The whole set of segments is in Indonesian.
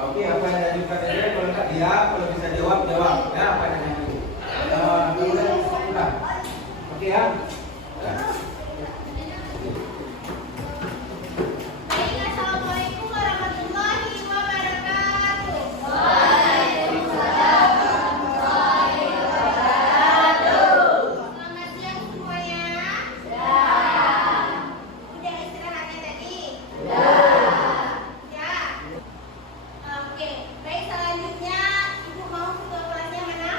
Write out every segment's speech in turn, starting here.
Oke, apa yang diajukan tadi? Kalau nggak diam, kalau bisa jawab jawab. Ya, apa yang itu? Sudah. Oke ya. Ya. Assalamualaikum warahmatullahi wabarakatuh. Selamat siang semuanya. Udah istirahatnya tadi? Ya. Oke, baik, selanjutnya Ibu mau ketua kelasnya mana?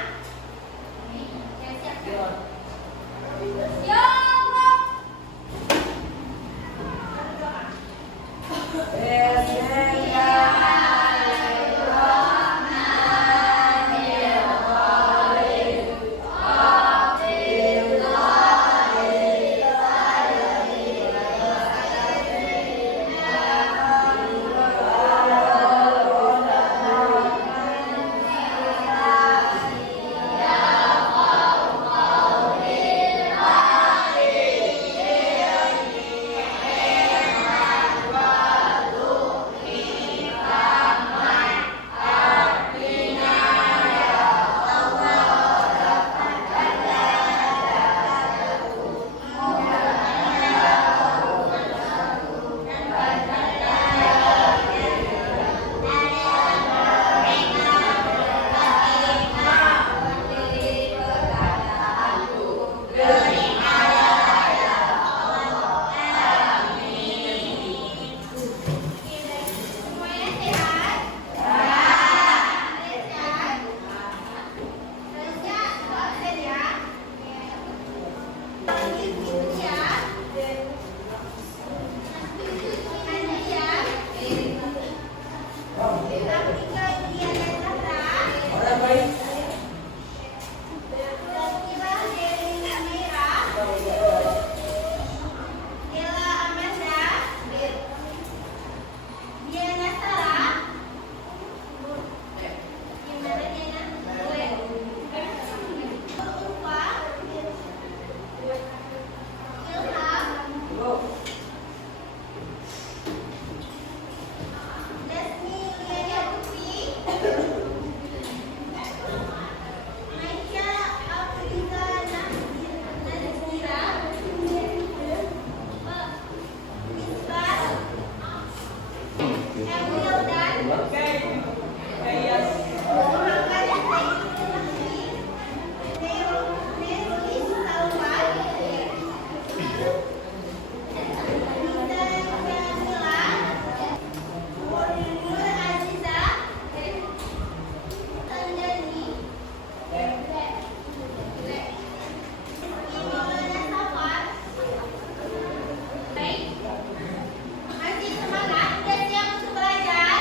Ya, siap. Ya Allah. Semuanya sehat? Sehat? Terusnya absen ya. Lanjut itu ya. Lanjut ya. Afrika Diana Zahra. Zakira Dewi Amira. Della Amanda. Diana Sarah. Gimana Diana? Ulfa. Ilham. Dasmi Liana Putri. Maisha Afriza Nazira. Misbah. Emil dan Muhammad Nurul Salwa. Nisa Jamila. Nur Aziza. Tanjani. Maulana Safar. Baik. Masih semangat? Udah siap untuk belajar?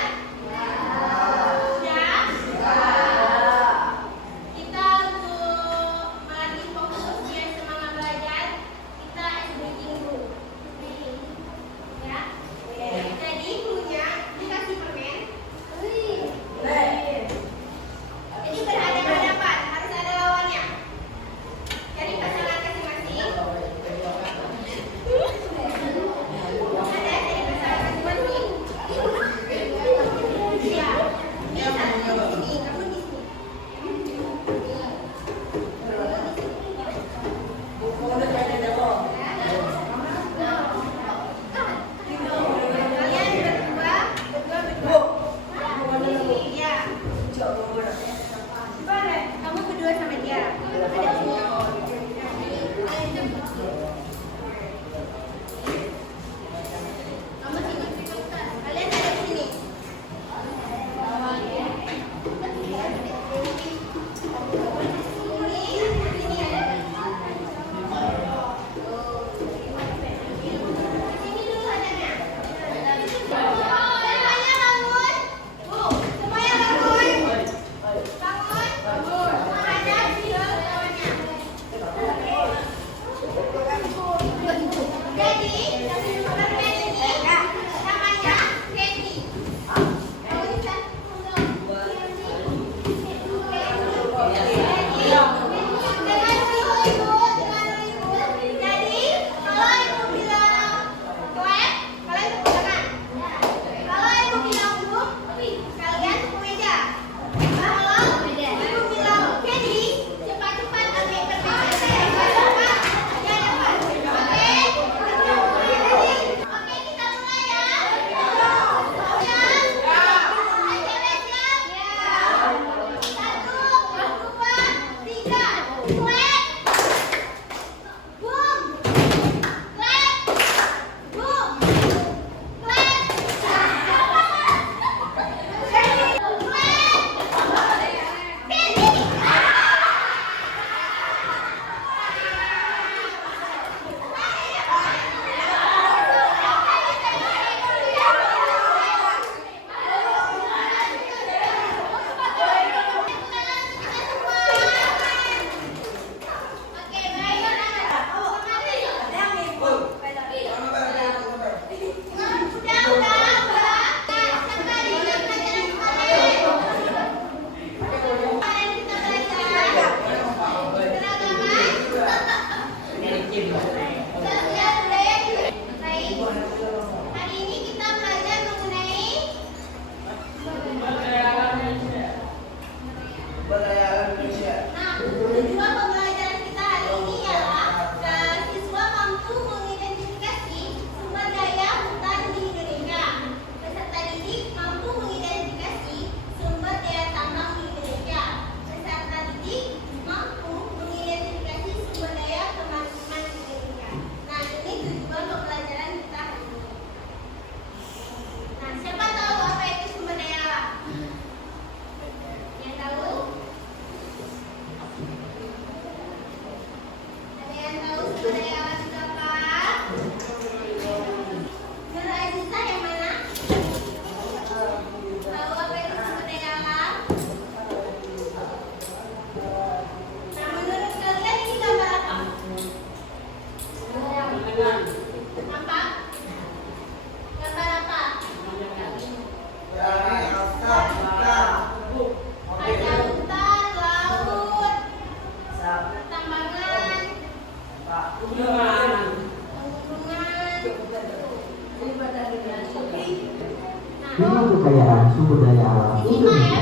kekayaan sumber daya alam Indonesia.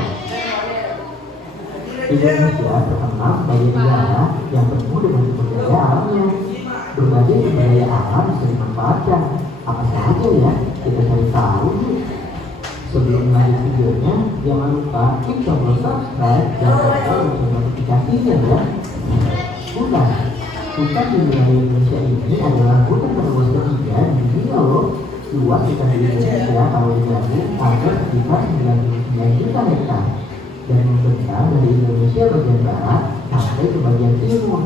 Indonesia terkenal sebagai negara yang penuh dengan sumber daya alamnya. Berbagai sumber daya alam bisa dimanfaatkan. Apa saja ya? Kita cari tahu yuk. Sebelum lanjut videonya, jangan lupa klik tombol subscribe dan lonceng notifikasinya ya. Hutan di wilayah Indonesia ini adalah hutan terluas ketiga di dunia loh. Luas hutan di Indonesia kalau digabung ada sekitar 99 juta hektar dan membentang dari Indonesia bagian barat sampai ke bagian timur.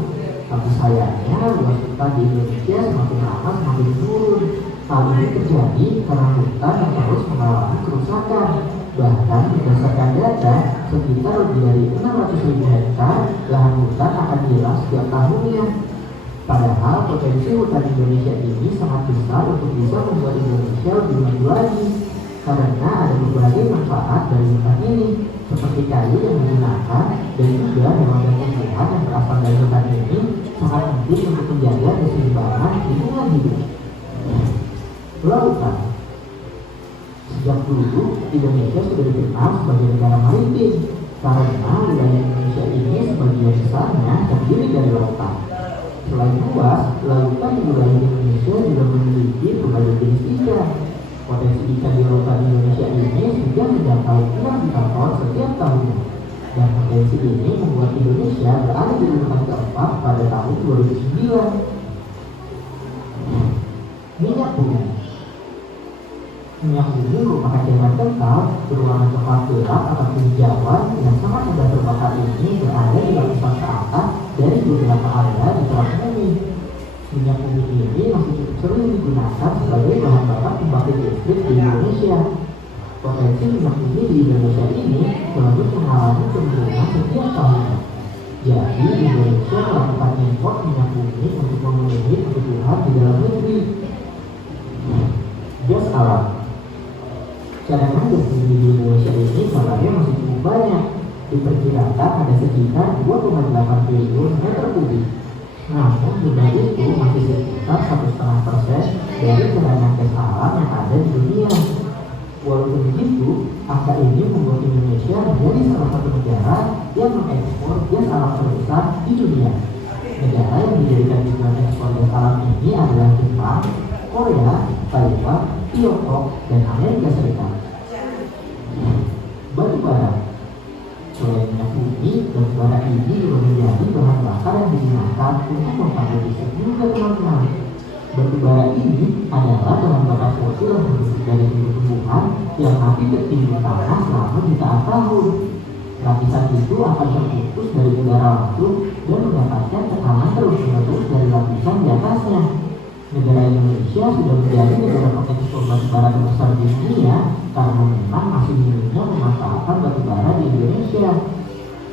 Tapi sayangnya luas hutan di Indonesia semakin lama semakin turun. Hal ini terjadi karena hutan yang terus mengalami kerusakan. Bahkan berdasarkan data, sekitar lebih dari 600.000 hektar lahan hutan akan hilang setiap tahunnya. Padahal potensi hutan Indonesia ini sangat besar untuk bisa membuat Indonesia lebih maju lagi. Karena ada berbagai manfaat dari hutan ini, seperti kayu yang digunakan dan juga hewan dan tumbuhan yang berasal dari hutan ini sangat penting untuk menjaga keseimbangan lingkungan hidup. Lautan. Sejak dulu, Indonesia sudah dikenal sebagai negara maritim karena wilayah Indonesia ini sebagian besarnya terdiri dari lautan. Selain luas, lautan di wilayah Indonesia juga memiliki berbagai jenis ikan. Potensi ikan di lautan Indonesia ini sudah mencapai 6 juta ton setiap tahunnya. Dan potensi ini membuat Indonesia berada di urutan keempat pada tahun 2009. Minyak bumi. Minyak bumi merupakan cairan kental berwarna coklat gelap atau hijauan yang sangat mudah terbakar ini berada di lapisan ke atas dari beberapa area di permukaan bumi. Minyak bumi ini masih cukup sering digunakan sebagai bahan bakar pembangkit listrik di Indonesia. Potensi minyak bumi di Indonesia ini selalu mengalami penurunan setiap tahunnya. Jadi Indonesia melakukan impor minyak bumi untuk memenuhi kebutuhan di dalam negeri. Gas alam. Cadangan gas bumi di Indonesia ini kabarnya masih cukup banyak. Diperkirakan ada sekitar 2,8 triliun meter kubik. Namun jumlah itu masih sekitar 1,5% dari cadangan gas alam yang ada di dunia. Walaupun begitu, angka ini membuat Indonesia menjadi salah satu negara yang mengekspor gas alam terbesar di dunia. Negara yang dijadikan tujuan ekspor gas alam ini adalah Jepang, Korea, Taiwan, Tiongkok, dan Amerika Serikat. Batu bara. Selain minyak bumi, batu bara ini juga menjadi bahan bakar yang digunakan untuk mempanggil listrik juga teman-teman. Batu bara ini adalah bahan bakar fosil yang terbentuk dari tumbuh-tumbuhan yang mati tertimbun tanah selama jutaan tahun. Lapisan itu akan terputus dari udara langsung dan mendapatkan tekanan terus-menerus dari lapisan di atasnya. Negara Indonesia sudah menjadi negara pengekspor batu bara terbesar di dunia karena memang masih minimnya pemanfaatan batu bara di Indonesia.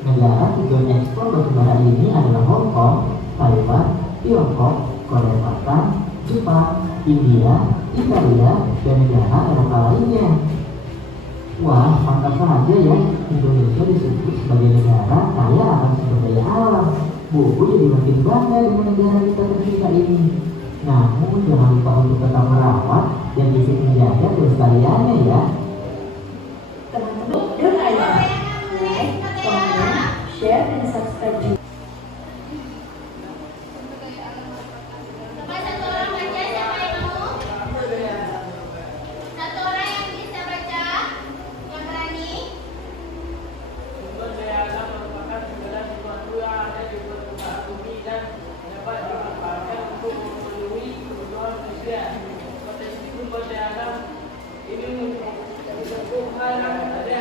Negara tujuan ekspor batu bara ini adalah Hong Kong, Taiwan, Tiongkok, Korea Selatan, Jepang, India, Italia, dan negara Eropa lainnya. Wah, mantap saja ya, Indonesia disebut sebagai negara kaya akan sumber daya alam. Buku jadi makin bangga dengan negara kita tercinta ini. Namun jangan lupa untuk tetap merawat dan bisa menjaga kelestariannya ya. Teman-teman, don't like, comment, share, dan subscribe juga. Satu orang baca, siapa yang mau? Satu orang yang bisa baca, yang berani. Sumber daya alam merupakan segala sesuatu yang ada di permukaan bumi dan dapat dimanfaatkan untuk memenuhi kebutuhan manusia. Potensi sumber daya alam ini menyebabkan hal yang ada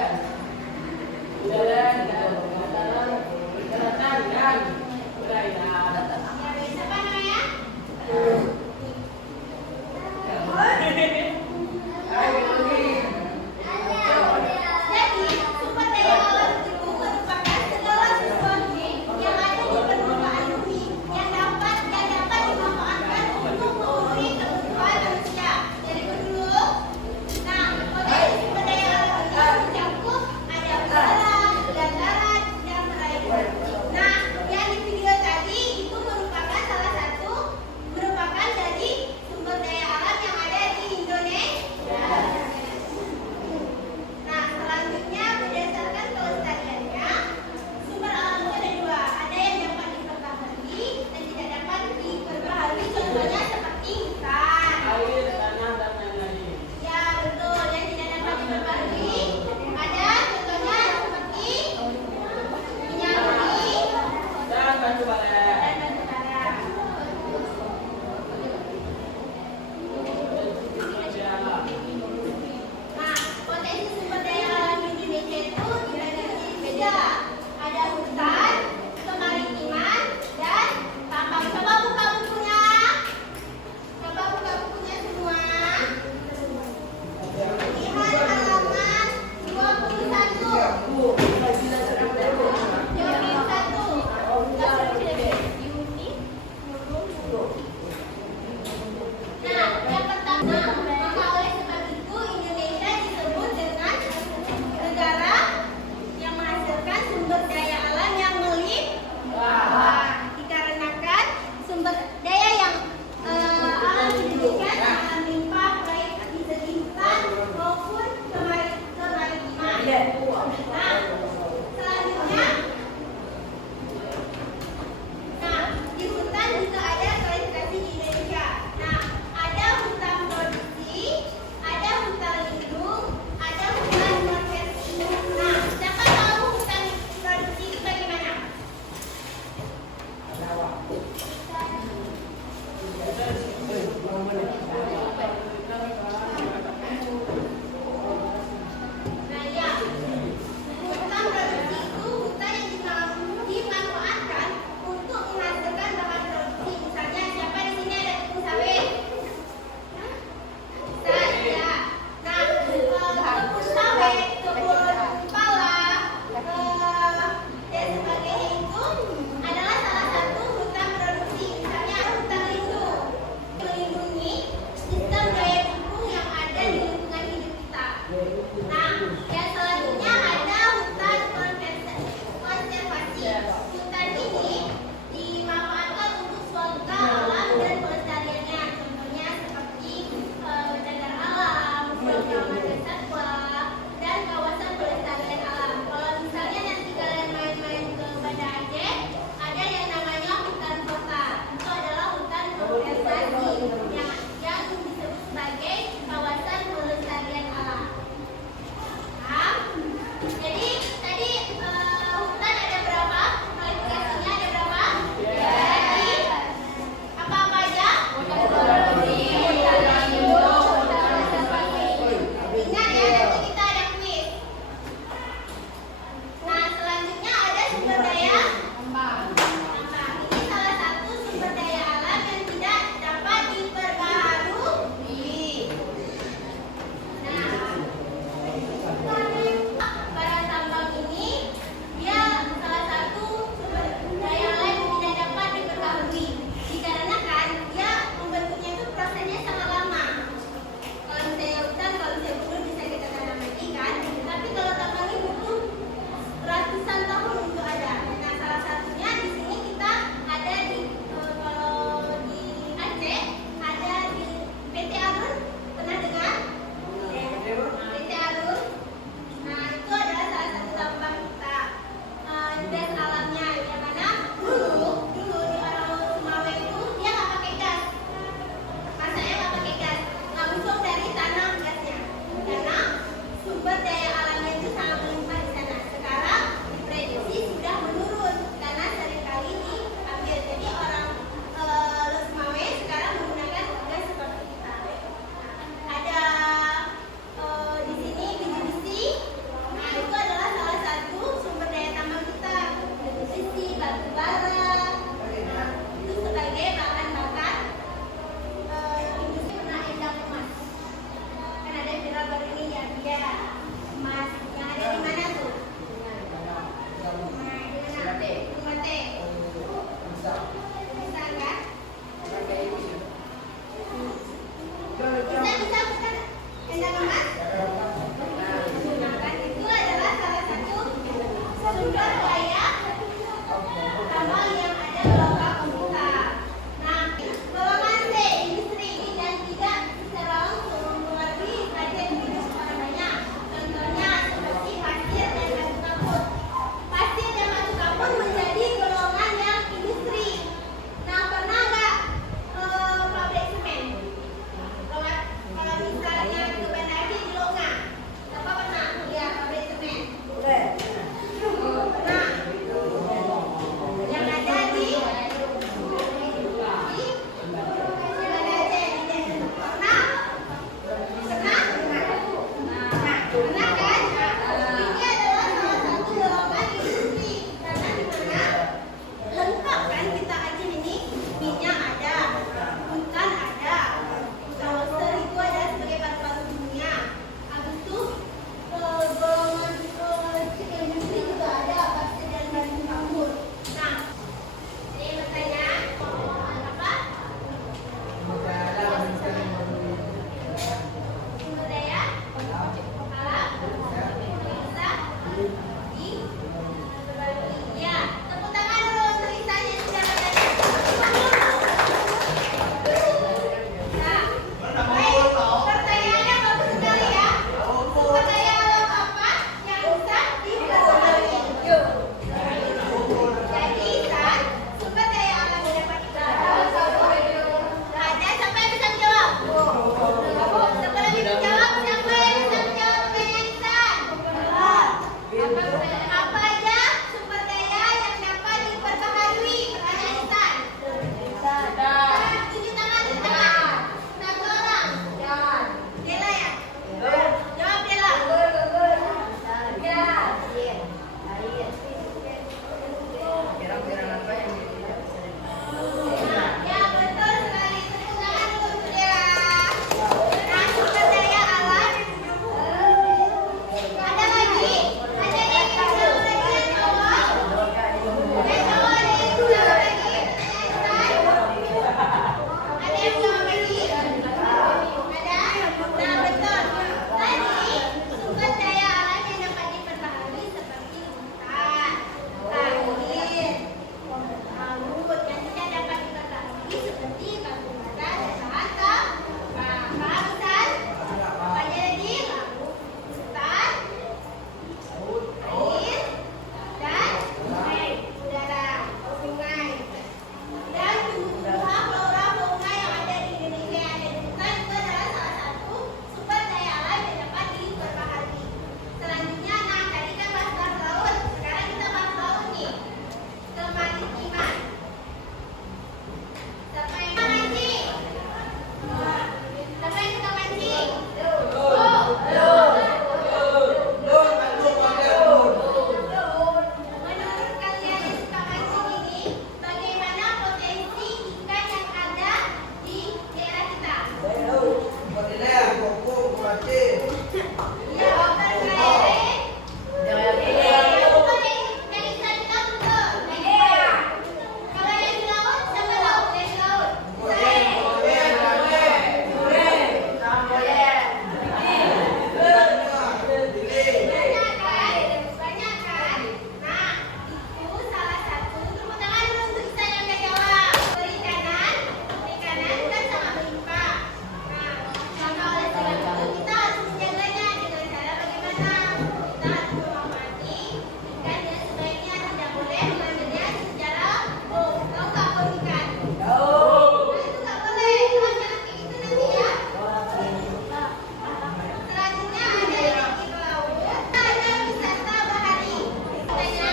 Ya, tepuk tangan dulu untuk Isanya secara tadi. Nah, baik. Pertanyaannya bagus sekali ya. Sumber daya alam apa yang bisa diperbaharui? Jadi, Isan, sumber daya alam yang dapat diperbaharui. Ada siapa yang bisa menjawab? Sebelum dijawab, siapa yang bisa menjawab pertanyaan Isan? Apa aja sumber daya yang dapat diperbaharui? Pertanyaan Isan. Tunjuk tangan, tunjuk tangan. Satu orang. Dela ya? Jawab Dela. Ya, betul sekali. Tepuk tangan dulu untuk Dela. Nah, sumber daya alam. Ada lagi? Ada yang ingin jawab lagi yang jawab? Yang jawab ada yang jawab lagi? Ada yang jawab lagi? Ada? Nah, betul. Tadi sumber daya alam yang dapat diperbaharui seperti hutan, air, laut yang tidak dapat diperbaharui seperti batu bara dan bahan bahan. Apa aja lagi? Hutan, air, dan udara, sungai. Dan tumbuhan flora fauna yang ada di Indonesia yang ada di hutan itu adalah salah satu sumber daya alam yang dapat diperbaharui. Selanjutnya, nah tadi kan bahas laut, sekarang kita bahas laut nih. Kemaritiman. Siapa yang suka mancing? Siapa yang suka mancing? Menurut kalian yang suka mancing ini, bagaimana potensi ikan yang ada di daerah kita? Iya, betul sekali. Betul yang ikan kita betul. Kalau yang di laut, siapa laut? Yang di laut. Banyak kan? Nah, itu salah satu. Tepuk tangan dulu untuk Isan yang udah jawab. Perikanan kan sangat melimpah. Nah, maka oleh sebab itu kita harus menjaganya dengan cara bagaimana? Kita harus mengamati ikan dengan sebaiknya tidak boleh mengambilnya secara tahu nggak apa ikan? Nah, itu nggak boleh. Kalau jangan kayak gitu nanti ya. Selanjutnya ada yang di laut. Ada wisata bahari. Tanya,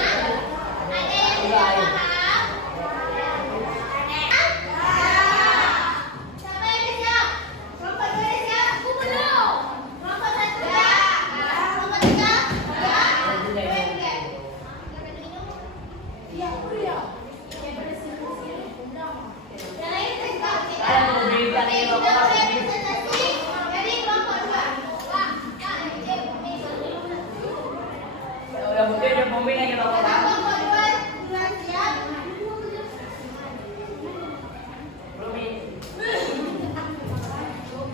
ada yang tidak paham? Siapa yang siap? Kelompok 2 udah siap? Aku belum. Kelompok 1 udah? Kelompok 3? Udah? Iya, udah. Yang lain udah siap? Oke, kita mulai presentasi dari kelompok 2. Udah mungkin udah pemimpin yang kita Kelompok 2 siap? belum nih.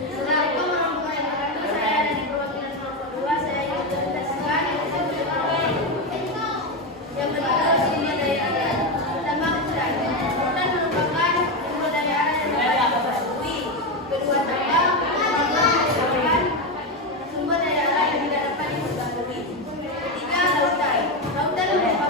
Assalamualaikum warahmatullahi wabarakatuh. Saya dari perwakilan kelompok 2. Saya ingin menjelaskan yang pertama sumber daya alam. Pertama hutan. Hutan merupakan sumber daya alam yang dapat diperbaharui. Kedua tambang merupakan sumber daya alam yang tidak dapat diperbaharui. Ketiga lautan. Lautan merupakan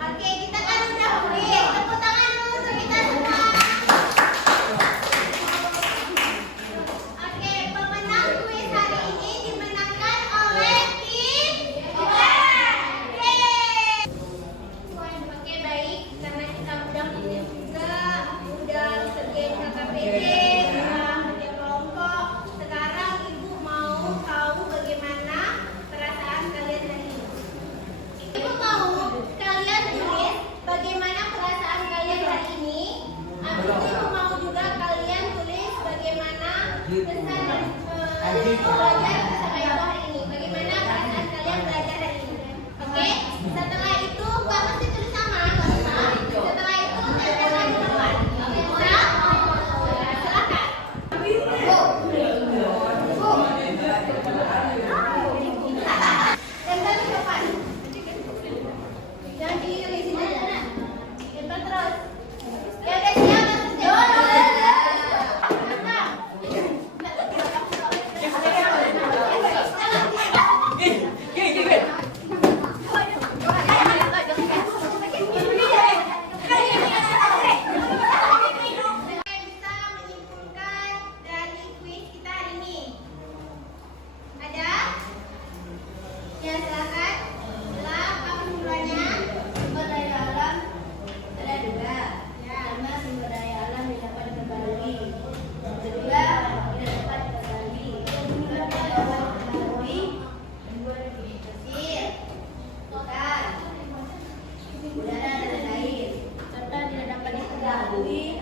Oke, kita kan udah mulai. Tepuk tangan dulu untuk kita semua. Oke, pemenang kuis hari ini dimenangkan oleh tim Oke, baik. Karena kita udah kerjain KKPD, udah kerja kelompok. Sekarang Ibu mau tahu bagaimana perasaan kalian hari ini. Ibu mau kalian tulis bagaimana perasaan kalian hari ini. Habis itu Ibu mau juga kalian tulis bagaimana kesan dan belajar bersama Ibu hari ini. Bagaimana perasaan kalian belajar hari ini. Oke? Setelah itu Mbak mesti tulis sama, nggak usah. Setelah itu tempelkan di depan. Bisa? Silakan. Tempel di depan. Jangan diirisin aja. Tempel terus. Ya udah siap, bisa menyimpulkan dari kuis kita hari ini. Ada? Ya silakan. Setelah apa kesimpulannya? Sumber daya alam ada dua. Ya, pertama sumber daya alam yang dapat diperbarui. Kedua, tidak dapat diperbarui. Kedua, tidak dapat diperbarui. Kedua, fosil, ikan, udara dan air. Serta tidak dapat diperbarui